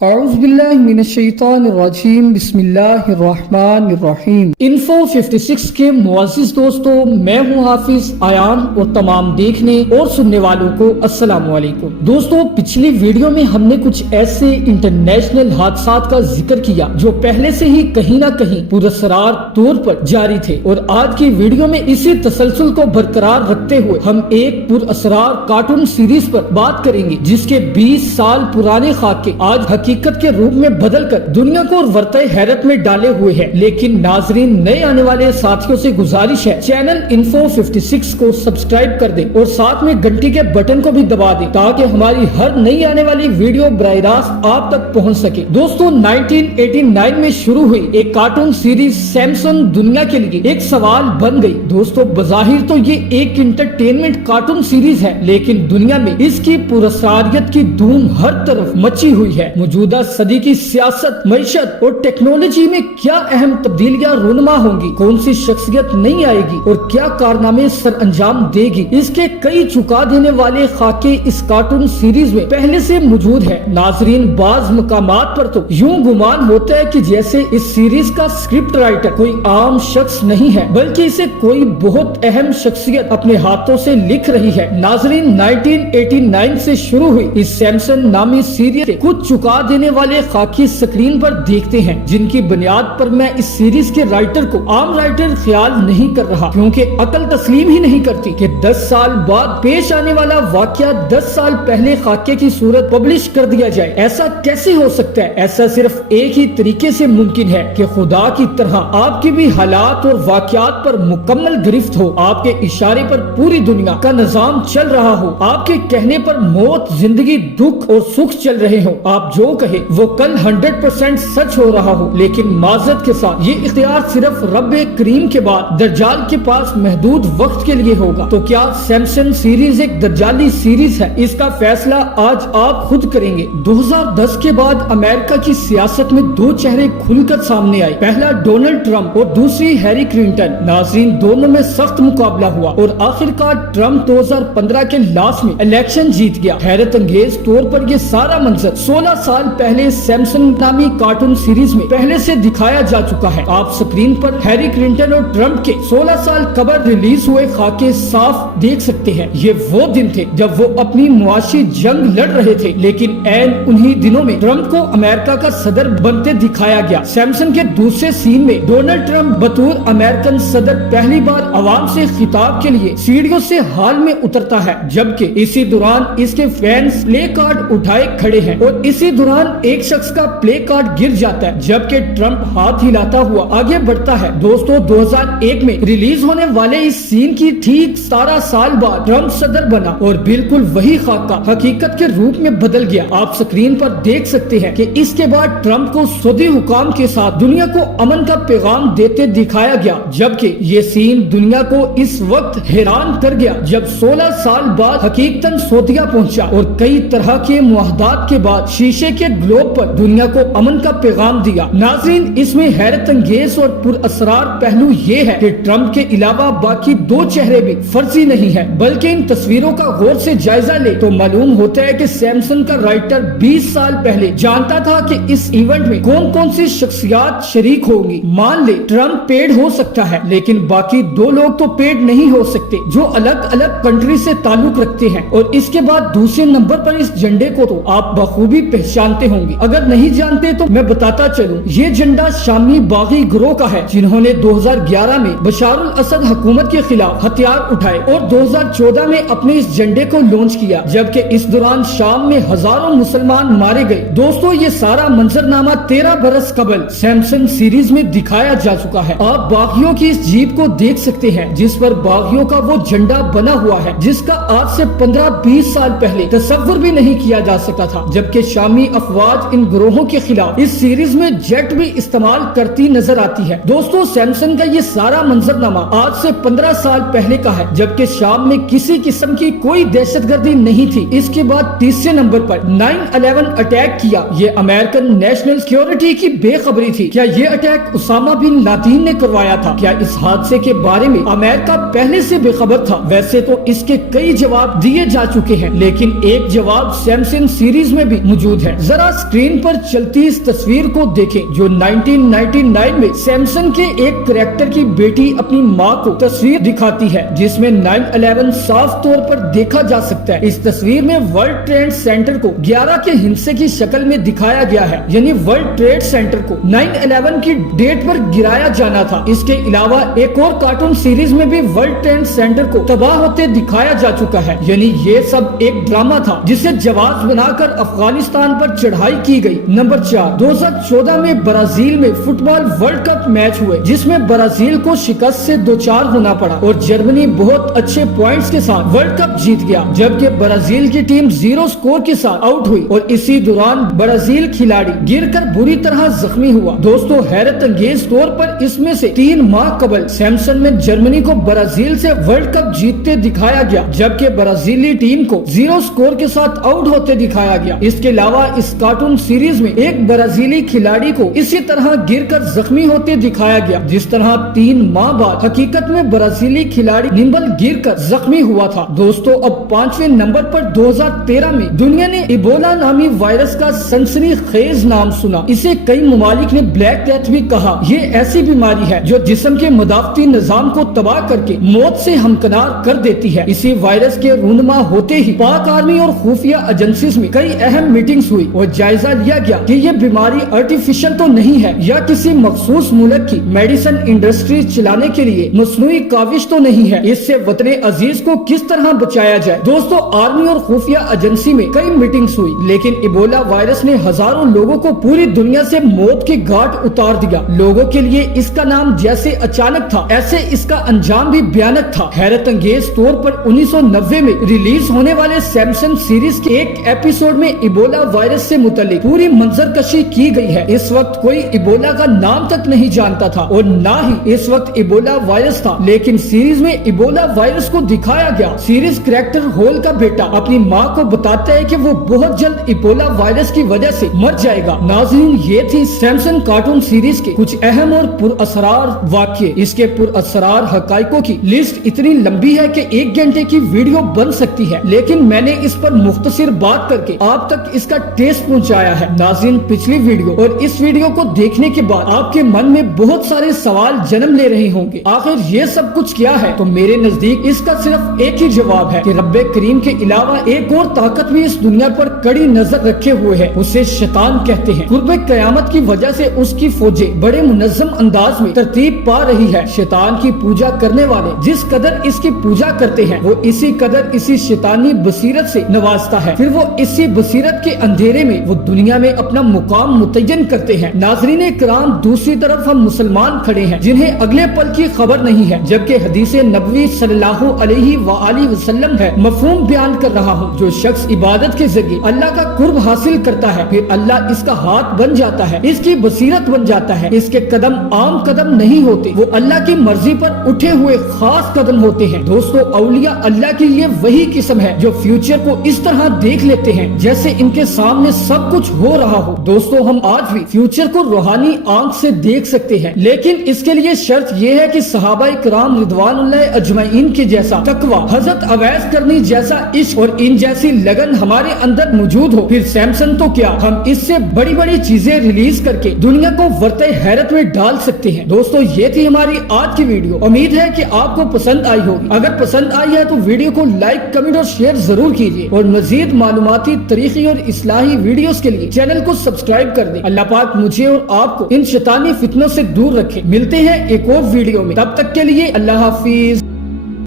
اعوذ باللہ من الشیطان الرجیم بسم اللہ الرحمن الرحیم۔ انفو 56 کے معزز دوستو، میں ہوں حافظ ایان اور تمام دیکھنے اور سننے والوں کو السلام علیکم۔ دوستو، پچھلی ویڈیو میں ہم نے کچھ ایسے انٹرنیشنل حادثات کا ذکر کیا جو پہلے سے ہی کہیں نہ کہیں پراسرار طور پر جاری تھے، اور آج کی ویڈیو میں اسی تسلسل کو برقرار رکھتے ہوئے ہم ایک پراسرار کارٹون سیریز پر بات کریں گے جس کے 20 سال پرانے خاکے آج حقیقت کے روپ میں بدل کر دنیا کو ورطۂ حیرت میں ڈالے ہوئے ہیں۔ لیکن ناظرین، نئے آنے والے ساتھیوں سے گزارش ہے چینل انفو 56 کو سبسکرائب کر دیں اور ساتھ میں گھنٹی کے بٹن کو بھی دبا دیں تاکہ ہماری ہر نئی آنے والی ویڈیو براہ راست آپ تک پہنچ سکے۔ دوستو، 1989 میں شروع ہوئی ایک کارٹون سیریز سیمسن دنیا کے لیے ایک سوال بن گئی۔ دوستو، بظاہر تو یہ ایک انٹرٹینمنٹ کارٹون سیریز ہے، لیکن دنیا میں اس کی پراسراریت کی دھوم ہر طرف مچی ہوئی ہے۔ موجودہ صدی کی سیاست، معیشت اور ٹیکنالوجی میں کیا اہم تبدیلیاں رونما ہوں گی، کون سی شخصیت نہیں آئے گی اور کیا کارنامے سر انجام دے گی، اس کے کئی چکا دینے والے خاکے اس کارٹون سیریز میں پہلے سے موجود ہے۔ ناظرین، بعض مقامات پر تو یوں گمان ہوتا ہے کہ جیسے اس سیریز کا اسکرپٹ رائٹر کوئی عام شخص نہیں ہے بلکہ اسے کوئی بہت اہم شخصیت اپنے ہاتھوں سے لکھ رہی ہے۔ ناظرین، 1989 سے شروع ہوئی اس سیمسن نامی سیریز کے کچھ چکا دینے والے خاکی سکرین پر دیکھتے ہیں، جن کی بنیاد پر میں اس سیریز کے رائٹر کو عام رائٹر خیال نہیں کر رہا، کیونکہ عقل تسلیم ہی نہیں کرتی کہ 10 سال بعد پیش آنے والا واقعہ 10 سال پہلے خاکے کی صورت پبلش کر دیا جائے۔ ایسا کیسے ہو سکتا ہے؟ ایسا صرف ایک ہی طریقے سے ممکن ہے کہ خدا کی طرح آپ کی بھی حالات اور واقعات پر مکمل گرفت ہو، آپ کے اشارے پر پوری دنیا کا نظام چل رہا ہو، آپ کے کہنے پر موت، زندگی، دکھ اور سکھ چل رہے ہوں، آپ جو کہے وہ کل 100% سچ ہو رہا ہو، لیکن معذرت کے ساتھ یہ اختیار صرف رب کریم کے بعد دجال کے پاس محدود وقت کے لیے ہوگا۔ تو کیا سیمسن سیریز ایک دجالی سیریز ہے؟ اس کا فیصلہ آج آپ خود کریں گے۔ 2010 کے بعد امریکہ کی سیاست میں دو چہرے کھل کر سامنے آئے، پہلا ڈونلڈ ٹرمپ اور دوسری ہیری کلنٹن۔ ناظرین، دونوں میں سخت مقابلہ ہوا اور آخرکار ٹرمپ 2015 کے لاسٹ میں الیکشن جیت گیا۔ حیرت انگیز طور پر یہ سارا منظر 16 سال پہلے سیمسن نامی کارٹون سیریز میں پہلے سے دکھایا جا چکا ہے۔ آپ سکرین پر ہیری کلنٹن اور ٹرمپ کے 16 سال قبل ریلیز ہوئے خاکے صاف دیکھ سکتے ہیں۔ یہ وہ دن تھے جب وہ اپنی معاشی جنگ لڑ رہے تھے، لیکن عین انہی دنوں میں ٹرمپ کو امریکہ کا صدر بنتے دکھایا گیا۔ سیمسن کے دوسرے سین میں ڈونلڈ ٹرمپ بطور امریکن صدر پہلی بار عوام سے خطاب کے لیے سیڑھیوں سے ہال میں اترتا ہے، جبکہ اسی دوران اس کے فینس پلے کارڈ اٹھائے کھڑے ہیں اور اسی دوران ایک شخص کا پلے کارڈ گر جاتا ہے، جبکہ ٹرمپ ہاتھ ہلاتا ہوا آگے بڑھتا ہے۔ دوستو، 2001 میں ریلیز ہونے والے اس سین کی ٹھیک 17 سال بعد ٹرمپ صدر بنا اور بالکل وہی خاکہ حقیقت کے روپ میں بدل گیا۔ آپ سکرین پر دیکھ سکتے ہیں کہ اس کے بعد ٹرمپ کو سعودی حکام کے ساتھ دنیا کو امن کا پیغام دیتے دکھایا گیا، جبکہ یہ سین دنیا کو اس وقت حیران کر گیا جب 16 سال بعد حقیقتاً سعودیہ پہنچا اور کئی طرح کے معاہدات کے بعد شیشے کے گلوب پر دنیا کو امن کا پیغام دیا۔ ناظرین، اس میں حیرت انگیز اور پر اسرار پہلو یہ ہے کہ ٹرمپ کے علاوہ باقی دو چہرے بھی فرضی نہیں ہیں، بلکہ ان تصویروں کا غور سے جائزہ لے تو معلوم ہوتا ہے کہ سیمسن کا رائٹر 20 سال پہلے جانتا تھا کہ اس ایونٹ میں کون کون سی شخصیات شریک ہوں گی۔ مان لے ٹرمپ پیڈ ہو سکتا ہے، لیکن باقی دو لوگ تو پیڈ نہیں ہو سکتے جو الگ الگ کنٹری سے تعلق رکھتے ہیں۔ اور اس کے بعد دوسرے نمبر پر اس جھنڈے کو تو آپ بخوبی پہچانتے ہوں گے، اگر نہیں جانتے تو میں بتاتا چلوں۔ یہ جھنڈا شامی باغی گروہ کا ہے جنہوں نے 2011 میں بشار الاسد حکومت کے خلاف ہتھیار اٹھائے اور 2014 میں اپنے اس جھنڈے کو لانچ کیا، جبکہ اس دوران شام میں ہزاروں مسلمان مارے گئے۔ دوستو، یہ سارا منظرنامہ 13 برس قبل سیمسن سیریز میں دکھایا جا چکا ہے۔ آپ باغیوں کی اس جیپ کو دیکھ سکتے ہیں جس پر باغیوں کا وہ جھنڈا بنا ہوا ہے جس کا آج سے 15-20 سال پہلے تصور بھی نہیں کیا جا سکتا تھا، جبکہ شامی افواج ان گروہوں کے خلاف اس سیریز میں جیٹ بھی استعمال کرتی نظر آتی ہے۔ دوستو، سیمسن کا یہ سارا منظرنامہ آج سے 15 سال پہلے کا ہے، جبکہ شام میں کسی قسم کی کوئی دہشت گردی نہیں تھی۔ اس کے بعد تیسرے نمبر پر 9/11 اٹیک کیا۔ یہ امریکن نیشنل سیکیورٹی کی بے خبری تھی۔ کیا یہ اٹیک اسامہ بن لادن نے کروایا تھا؟ کیا اس حادثے کے بارے میں امریکہ پہلے سے بے خبر تھا؟ ویسے تو اس کے کئی جواب دیے جا چکے ہیں، لیکن ایک جواب سیمسن سیریز میں بھی موجود ہے۔ ذرا اسکرین پر چلتی اس تصویر کو دیکھیں جو 1999 میں سیمسنگ کے ایک کریکٹر کی بیٹی اپنی ماں کو تصویر دکھاتی ہے جس میں 9/11 صاف طور پر دیکھا جا سکتا ہے۔ اس تصویر میں ورلڈ ٹریڈ سینٹر کو 11 کے ہندسے کی شکل میں دکھایا گیا ہے، یعنی ورلڈ ٹریڈ سینٹر کو 9/11 کی ڈیٹ پر گرایا جانا تھا۔ اس کے علاوہ ایک اور کارٹون سیریز میں بھی ورلڈ ٹریڈ سینٹر کو تباہ ہوتے دکھایا جا چکا ہے، یعنی یہ سب ایک ڈرامہ تھا جسے جواز بنا کر افغانستان پر چڑھائی کی گئی۔ نمبر 4، 2014 میں برازیل میں فٹ بال ورلڈ کپ میچ ہوئے جس میں برازیل کو شکست سے دوچار ہونا پڑا اور جرمنی بہت اچھے پوائنٹس کے ساتھ ورلڈ کپ جیت گیا، جبکہ برازیل کی ٹیم 0 سکور کے ساتھ آؤٹ ہوئی اور اسی دوران برازیل کھلاڑی گر کر بری طرح زخمی ہوا۔ دوستو، حیرت انگیز طور پر اس میں سے 3 ماہ قبل سیمسن میں جرمنی کو برازیل سے ورلڈ کپ جیتتے دکھایا گیا، جبکہ برازیلی ٹیم کو 0 سکور کے ساتھ آؤٹ ہوتے دکھایا گیا۔ اس کے علاوہ اس کارٹون سیریز میں ایک برازیلی کھلاڑی کو اسی طرح گر کر زخمی ہوتے دکھایا گیا جس طرح 3 ماہ بعد حقیقت میں برازیلی کھلاڑی نمبل گر کر زخمی ہوا تھا۔ دوستو، اب 5ویں نمبر پر 2013 میں دنیا نے ایبولا نامی وائرس کا سنسنی خیز نام سنا۔ اسے کئی ممالک نے بلیک ڈیتھ بھی کہا۔ یہ ایسی بیماری ہے جو جسم کے مدافعتی نظام کو تباہ کر کے موت سے ہمکنار کر دیتی ہے۔ اسی وائرس کے رونما ہوتے ہی پاک آرمی اور خفیہ ایجنسیز میں کئی اہم میٹنگز ہوئی اور جائزہ لیا گیا کہ یہ بیماری آرٹیفیشل تو نہیں ہے یا کسی مخصوص ملک کی میڈیسن انڈسٹری چلانے کے لیے مصنوعی کاوش تو نہیں ہے۔ اس سے وطن عزیز کو کس طرح بچایا جائے؟ دوستو، آرمی اور خفیہ ایجنسی میں کئی میٹنگز ہوئی لیکن ایبولا وائرس نے ہزاروں لوگوں کو پوری دنیا سے موت کے گھاٹ اتار دیا۔ لوگوں کے لیے اس کا نام جیسے اچانک تھا ایسے اس کا انجام بھی بھیانک تھا۔ حیرت انگیز طور پر 1990 میں ریلیز ہونے والے سیمسن سیریز کے ایک ایپیسوڈ میں ایبولا وائرس سے متعلق پوری منظر کشی کی گئی ہے۔ اس وقت کوئی ایبولا کا نام تک نہیں جانتا تھا اور نہ ہی اس وقت ایبولا وائرس تھا، لیکن سیریز میں ایبولا وائرس کو دکھایا گیا۔ سیریز کریکٹر ہول کا بیٹا اپنی ماں کو بتاتا ہے کہ وہ بہت جلد ایبولا وائرس کی وجہ سے مر جائے گا۔ ناظرین، یہ تھی سیمسن کارٹون سیریز کے کچھ اہم اور پر اسرار واقعے۔ اس کے پر اسرار حقائقوں کی لسٹ اتنی لمبی ہے کہ 1 گھنٹے کی ویڈیو بن سکتی ہے، لیکن میں نے اس پر مختصر بات کر کے آپ تک اس کا ٹیسٹ پہنچایا ہے۔ ناظرین، پچھلی ویڈیو اور اس ویڈیو کو دیکھنے کے بعد آپ کے من میں بہت سارے سوال جنم لے رہے ہوں گے، آخر یہ سب کچھ کیا ہے؟ تو میرے نزدیک اس کا صرف ایک ہی جواب ہے کہ رب کریم کے علاوہ ایک اور طاقت بھی اس دنیا پر کڑی نظر رکھے ہوئے ہے، اسے شیطان کہتے ہیں۔ قرب قیامت کی وجہ سے اس کی فوجیں بڑے منظم انداز میں ترتیب پا رہی ہے۔ شیطان کی پوجا کرنے والے جس قدر اس کی پوجا کرتے ہیں وہ اسی قدر اسی شیطانی بصیرت سے نوازتا ہے، پھر وہ اسی بصیرت کے اندھیرے میں وہ دنیا میں اپنا مقام متعین کرتے ہیں۔ ناظرین کرام، دوسری طرف ہم مسلمان کھڑے ہیں جنہیں اگلے پل کی خبر نہیں ہے، جبکہ حدیث نبوی صلی اللہ علیہ وآلہ وسلم ہے۔ مفہوم بیان کر رہا ہوں، جو شخص عبادت کے ذریعے اللہ کا قرب حاصل کرتا ہے پھر اللہ اس کا ہاتھ بن جاتا ہے، اس کی بصیرت بن جاتا ہے، اس کے قدم عام قدم نہیں ہوتے، وہ اللہ کی مرضی پر اٹھے ہوئے خاص قدم ہوتے ہیں۔ دوستو، اولیاء اللہ کی یہ وہی قسم ہے جو فیوچر کو اس طرح دیکھ لیتے ہیں جیسے ان کے سامنے سب کچھ ہو رہا ہو۔ دوستو، ہم آج بھی فیوچر کو روحانی آنکھ سے دیکھ سکتے ہیں، لیکن اس کے لیے شرط یہ ہے کہ صحابہ کرام رضوان اللہ اجمعین کے جیسا تقوی، حضرت اویس کرنی جیسا عشق اور ان جیسی لگن ہمارے اندر موجود ہو۔ پھر سیمسن تو کیا، ہم اس سے بڑی بڑی چیزیں ریلیز کر کے دنیا کو ورطۂ حیرت میں ڈال سکتے ہیں۔ دوستو، یہ تھی ہماری آج کی ویڈیو، امید ہے کہ آپ کو پسند آئی ہوگی۔ اگر پسند آئی ہے تو ویڈیو کو لائک، کمنٹ اور شیئر ضرور کیجیے اور مزید معلوماتی، تاریخی اور اصلاحی ویڈیوز کے لیے چینل کو سبسکرائب کر دیں۔ اللہ پاک مجھے اور آپ کو ان شیطانی فتنوں سے دور رکھے۔ ملتے ہیں ایک اور ویڈیو میں، تب تک کے لیے اللہ حافظ۔